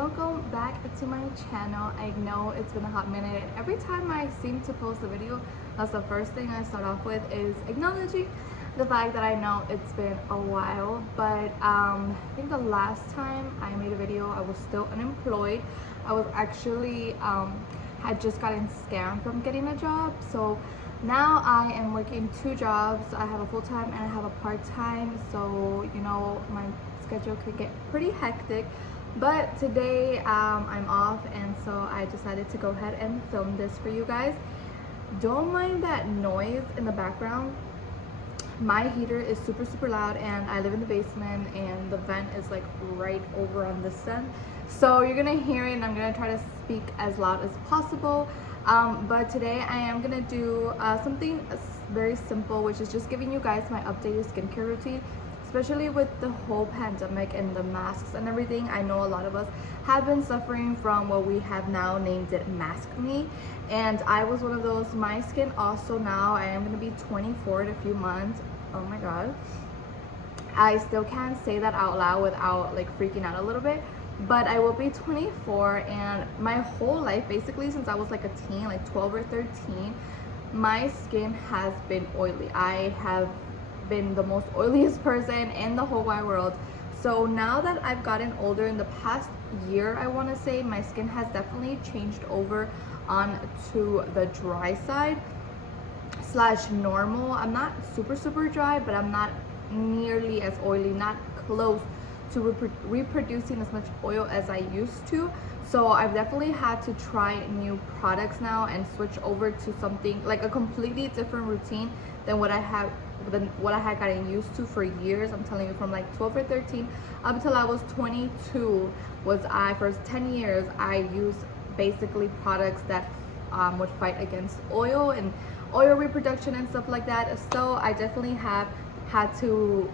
welcome back to my channel. I know it's been a hot minute. Every time I seem to post a video, that's the first thing I start off with is acknowledging the fact that I know it's been a while. But I think the last time I made a video, I was still unemployed. I was actually had just gotten scammed from getting a job. So now I am working two jobs. I have a full-time and I have a part-time, so you know my schedule could get pretty hectic. But today I'm off, and so I decided to go ahead and film this for you guys. Don't mind that noise in the background. My heater is super loud, and I live in the basement, and the vent is like right over on this end, so you're gonna hear it, and I'm gonna try to speak as loud as possible. But today I am gonna do something very simple, which is just giving you guys my updated skincare routine, especially with the whole pandemic and the masks and everything. I know a lot of us have been suffering from what we have now named it Maskne, and I was one of those. My skin also, now I am going to be 24 in a few months. Oh my god, I still can't say that out loud without like freaking out a little bit, but I will be 24, and my whole life, basically since I was like a teen, like 12 or 13, my skin has been oily. I have been the most oiliest person in the whole wide world. So now that I've gotten older, in the past year, I want to say, my skin has definitely changed over onto the dry side slash normal. I'm not super dry, but I'm not nearly as oily, not close to reproducing as much oil as I used to. So I've definitely had to try new products now and switch over to something like a completely different routine than what I had gotten used to for years. I'm telling you, from like 12 or 13 up until I was 22, for 10 years I used basically products that would fight against oil and oil reproduction and stuff like that. So I definitely have had to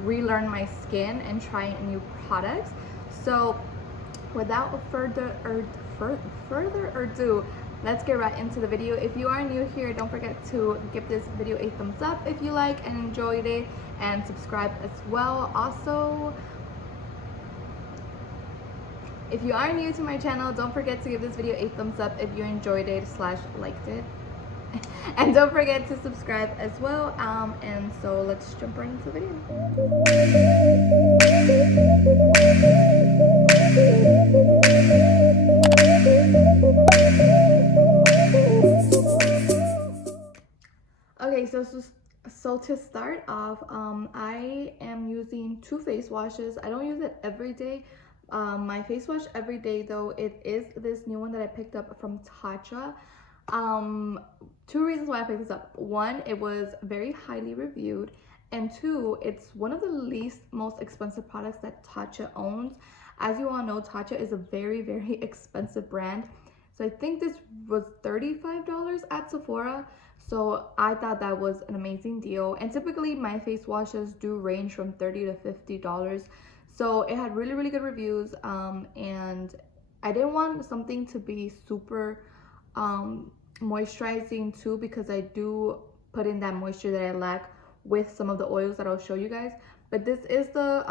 relearn my skin and try new products. So without further ado, let's get right into the video. If you are new here, don't forget to give this video a thumbs up if you like and enjoyed it, and subscribe as well. Also, if you are new to my channel, don't forget to give this video a thumbs up if you enjoyed it slash liked it. And don't forget to subscribe as well. And so let's jump right into the video. Okay, so to start off, I am using two face washes. I don't use it every day. My face wash every day, though, it is this new one that I picked up from Tatcha. Two reasons why I picked this up. One, it was very highly reviewed, and two, it's one of the most expensive products that Tatcha owns. As you all know, Tatcha is a very expensive brand. So I think this was $35 at Sephora. So I thought that was an amazing deal. And typically my face washes do range from $30 to $50. So it had really good reviews. And I didn't want something to be super moisturizing too, because I do put in that moisture that I lack with some of the oils that I'll show you guys. But this is the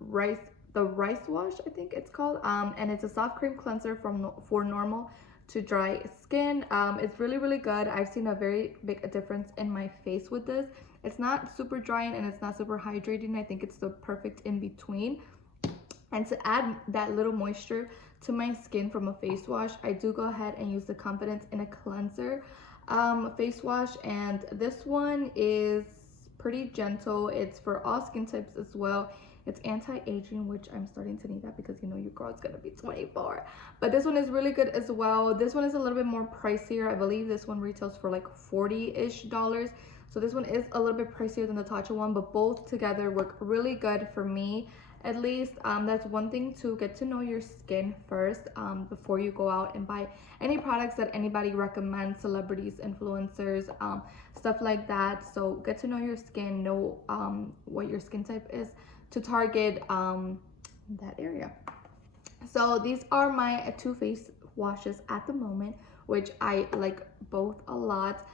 rice wash, I think it's called, and it's a soft cream cleanser for normal to dry skin. It's really good. I've seen a very big difference in my face with this. It's not super drying and it's not super hydrating. I think it's the perfect in between. And to add that little moisture to my skin from a face wash, I do go ahead and use the Confidence in a Cleanser face wash, and this one is pretty gentle. It's for all skin types as well. It's anti-aging, which I'm starting to need that because you know your girl's gonna be 24. But this one is really good as well. This one is a little bit more pricier. I believe this one retails for like $40-ish. So this one is a little bit pricier than the Tatcha one, but both together work really good for me. At least that's one thing, to get to know your skin first before you go out and buy any products that anybody recommends, celebrities, influencers, stuff like that. So get to know your skin, know what your skin type is to target that area. So these are my two face washes at the moment, which I like both a lot.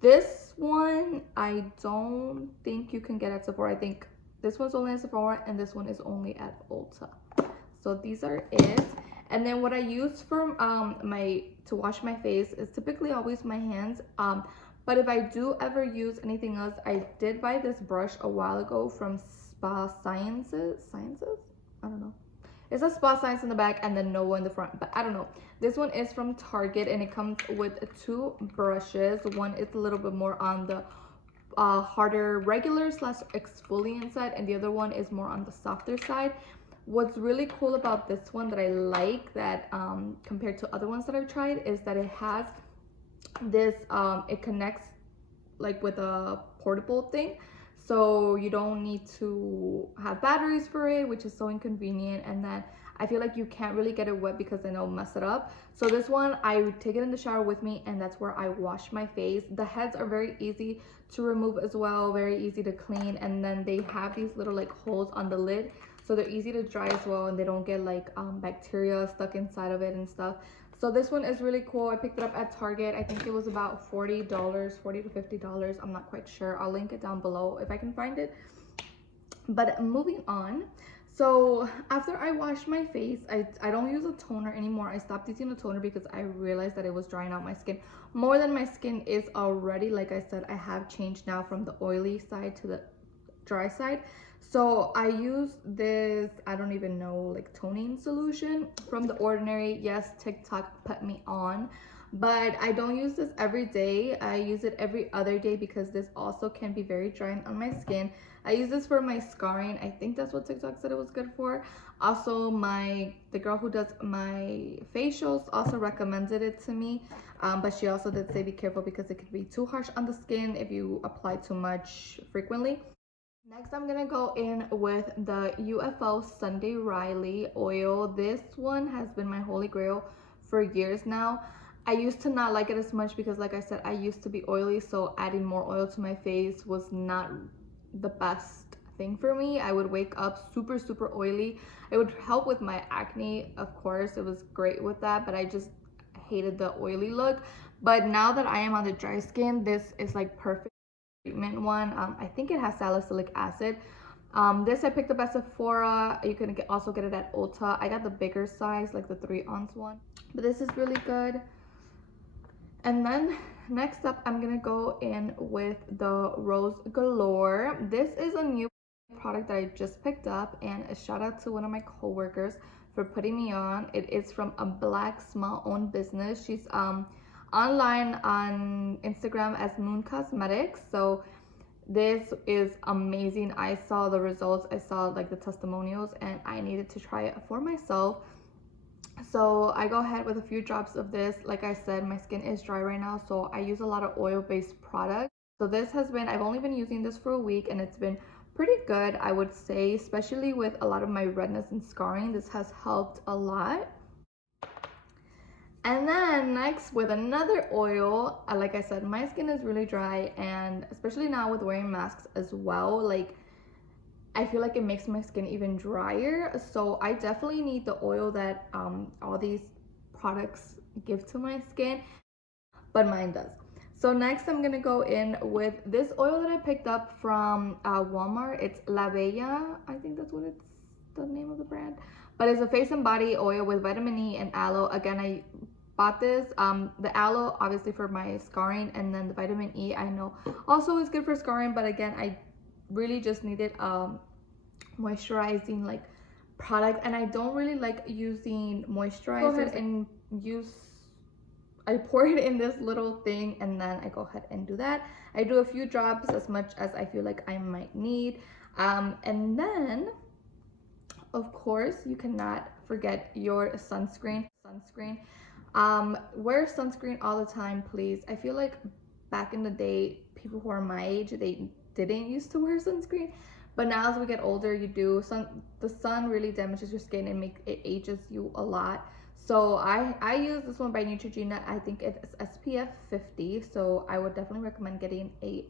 This one I don't think you can get at Sephora. I think this one's only at Sephora and this one is only at Ulta. So these are it. And then what I use for to wash my face is typically always my hands. But if I do ever use anything else, I did buy this brush a while ago from Spa Sciences. I don't know. It says Spa Science in the back and then Noah in the front, but I don't know. This one is from Target and it comes with 2 brushes. One is a little bit more on the harder regular / exfoliant side, and the other one is more on the softer side. What's really cool about this one that I like that compared to other ones that I've tried is that it has this it connects like with a portable thing, so you don't need to have batteries for it, which is so inconvenient. And then I feel like you can't really get it wet because then it'll mess it up. So this one, I take it in the shower with me and that's where I wash my face. The heads are very easy to remove as well, very easy to clean, and then they have these little like holes on the lid, so they're easy to dry as well, and they don't get like bacteria stuck inside of it and stuff. So this one is really cool. I picked it up at Target. I think it was about $40, $40 to $50. I'm not quite sure. I'll link it down below if I can find it. But moving on. So after I wash my face, I don't use a toner anymore. I stopped using a toner because I realized that it was drying out my skin more than my skin is already. Like I said, I have changed now from the oily side to the dry side. So I use this, I don't even know, like toning solution from The Ordinary. Yes, TikTok put me on, but I don't use this every day. I use it every other day because this also can be very drying on my skin. I use this for my scarring. I think that's what TikTok said it was good for. Also, the girl who does my facials also recommended it to me, but she also did say be careful because it could be too harsh on the skin if you apply too much frequently. Next, I'm gonna go in with the Ufo Sunday Riley Oil. This one has been my holy grail for years now. I used to not like it as much because, like I said, I used to be oily, so adding more oil to my face was not the best thing for me. I would wake up super oily. It would help with my acne, of course. It was great with that, but I just hated the oily look. But now that I am on the dry skin, this is like perfect treatment one. I think it has salicylic acid. This I picked up at Sephora. You can also get it at Ulta. I got the bigger size, like the 3-ounce one, but this is really good. And then next up, I'm gonna go in with the Rose Galore. This is a new product that I just picked up, and a shout out to one of my co-workers for putting me on. It is from a Black small-owned business. She's online on Instagram as Moon Cosmetics. So this is amazing. I saw the results, I saw like the testimonials, and I needed to try it for myself. So I go ahead with a few drops of this. Like I said, my skin is dry right now, so I use a lot of oil-based products. So this has been, I've only been using this for a week, and it's been pretty good, I would say, especially with a lot of my redness and scarring. This has helped a lot. And then next, with another oil, like I said, my skin is really dry, and especially now with wearing masks as well, like I feel like it makes my skin even drier. So I definitely need the oil that all these products give to my skin, but mine does. So next, I'm gonna go in with this oil that I picked up from Walmart. It's La Bella, I think that's what it's the name of the brand, but it's a face and body oil with vitamin E and aloe. Again, I bought this, the aloe obviously for my scarring, and then the vitamin E I know also is good for scarring, but again, I really just needed moisturizing like product, and I don't really like using moisturizer and I pour it in this little thing, and then I go ahead and do that. I do a few drops, as much as I feel like I might need, and then of course you cannot forget your sunscreen. Wear sunscreen all the time, please. I feel like back in the day, people who are my age, they didn't used to wear sunscreen, but now as we get older, you do. The sun really damages your skin and it ages you a lot. So I use this one by Neutrogena. I think it's SPF 50, so I would definitely recommend getting a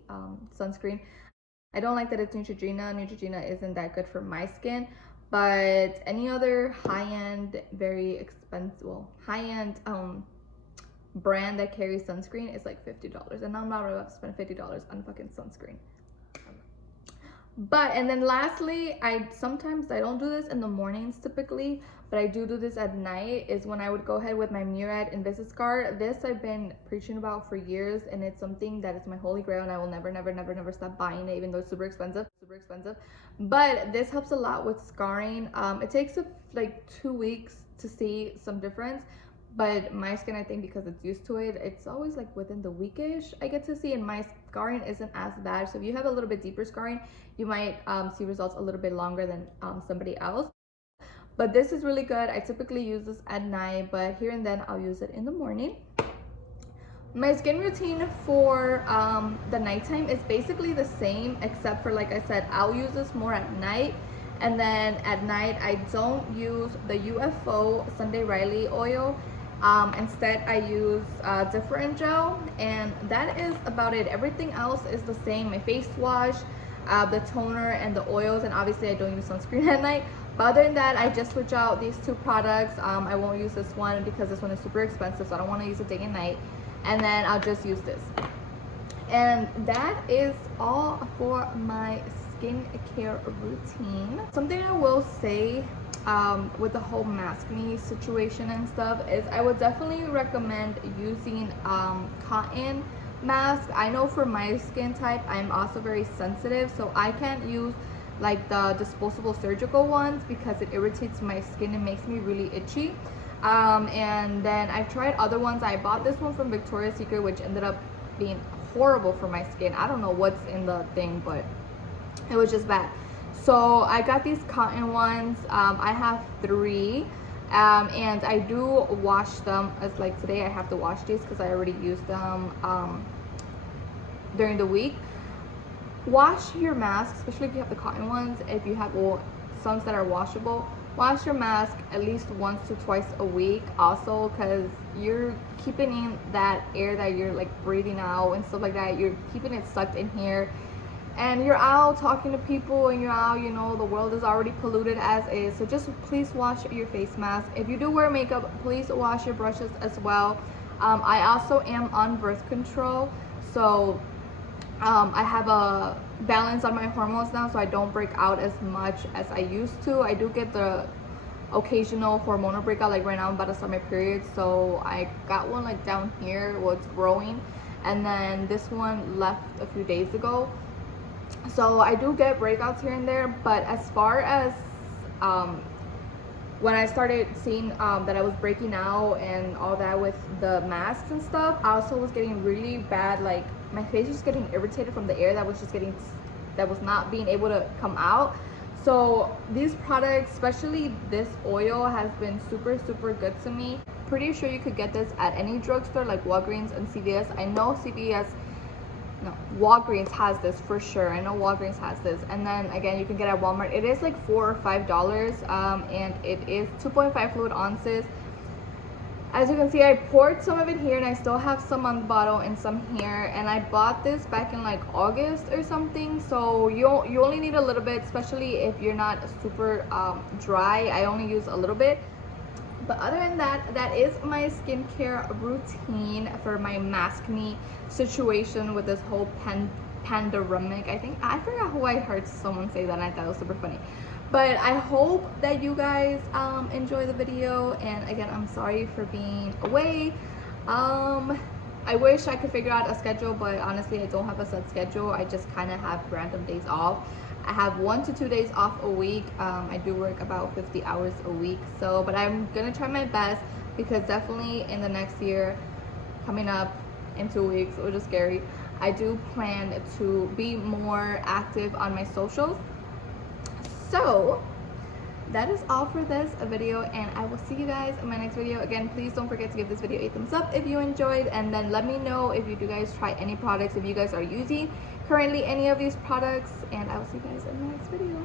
sunscreen. I don't like that it's Neutrogena. Neutrogena isn't that good for my skin, but any other high-end, very expensive, well, high-end brand that carries sunscreen is like $50, and I'm not really about to spend $50 on fucking sunscreen. But and then lastly, I sometimes I don't do this in the mornings typically, but I do this at night, is when I would go ahead with my Murad Invisalign. This I've been preaching about for years, and it's something that is my holy grail, and I will never stop buying it, even though it's super expensive. But this helps a lot with scarring. It takes like 2 weeks to see some difference, but my skin, I think because it's used to it, it's always like within the weekish I get to see, and my scarring isn't as bad. So if you have a little bit deeper scarring, you might see results a little bit longer than somebody else. But this is really good. I typically use this at night, but here and then I'll use it in the morning. My skin routine for the nighttime is basically the same, except for, like I said, I'll use this more at night. And then at night, I don't use the Ufo Sunday Riley Oil. Instead, I use different gel, and that is about it. Everything else is the same. My face wash, the toner, and the oils, and obviously I don't use sunscreen at night. But other than that, I just switch out these two products. I won't use this one because this one is super expensive, so I don't want to use it day and night. And then I'll just use this. And that is all for my skincare routine. Something I will say with the whole Maskne situation and stuff is I would definitely recommend using cotton mask. I know for my skin type, I'm also very sensitive, so I can't use like the disposable surgical ones because it irritates my skin and makes me really itchy. And then I've tried other ones. I bought this one from Victoria's Secret, which ended up being horrible for my skin. I don't know what's in the thing, but it was just bad. So I got these cotton ones. I have 3. And I do wash them. As like today I have to wash these because I already used them during the week. Wash your mask, especially if you have the cotton ones. If you have some that are washable, wash your mask at least once to twice a week also, because you're keeping in that air that you're like breathing out and stuff like that. You're keeping it sucked in here, and you're out talking to people, and you're out, you know, the world is already polluted as is. So just please wash your face mask. If you do wear makeup, please wash your brushes as well. I also am on birth control, so I have a balance on my hormones now, so I don't break out as much as I used to. I do get the occasional hormonal breakout, like right now I'm about to start my period, so I got one like down here where it's growing, and then this one left a few days ago. So I do get breakouts here and there, but as far as when I started seeing that I was breaking out and all that with the masks and stuff, I also was getting really bad, like my face was getting irritated from the air that was not being able to come out. So these products, especially this oil, has been super good to me. Pretty sure you could get this at any drugstore like Walgreens and CVS. I know Walgreens has this for sure. I know Walgreens has this, and then again you can get it at Walmart. It is like $4 or $5, and it is 2.5 fluid ounces. As you can see, I poured some of it here, and I still have some on the bottle and some here. And I bought this back in like August or something, so you only need a little bit, especially if you're not super dry. I only use a little bit. But other than that, that is my skincare routine for my Maskne situation with this whole pandemic. I forgot who I heard someone say that, and I thought it was super funny. But I hope that you guys enjoy the video, and again, I'm sorry for being away. I wish I could figure out a schedule, but honestly I don't have a set schedule. I just kind of have random days off. I have 1 to 2 days off a week. I do work about 50 hours a week, so but I'm gonna try my best, because definitely in the next year coming up in 2 weeks, which is scary, I do plan to be more active on my socials. So that is all for this video, and I will see you guys in my next video. Again, please don't forget to give this video a thumbs up if you enjoyed, and then let me know if you guys try any products, if you guys are using currently any of these products, and I will see you guys in the next video.